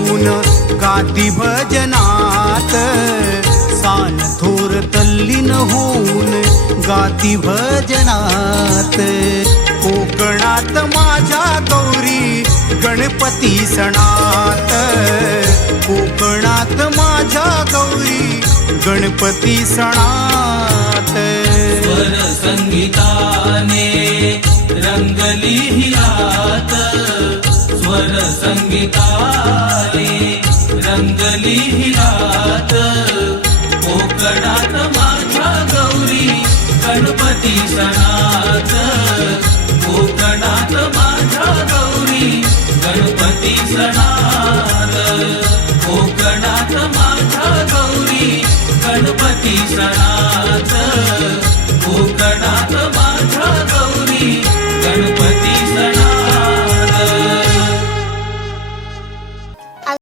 होऊन गाती भजनात, सान थोर तल्लीन होऊन गाती भजनात. कोकणात माझ्या गौरी गणपती सणात, कोकणात माझ्या गौरी गणपती सणात. स्वर संगीताने रंगली ही रात, स्वर संगीताने रंगली ही रात. कोकणात माझ्या गौरी गणपती सणात, कोकणात माझ्या गौरी गणपती सणात.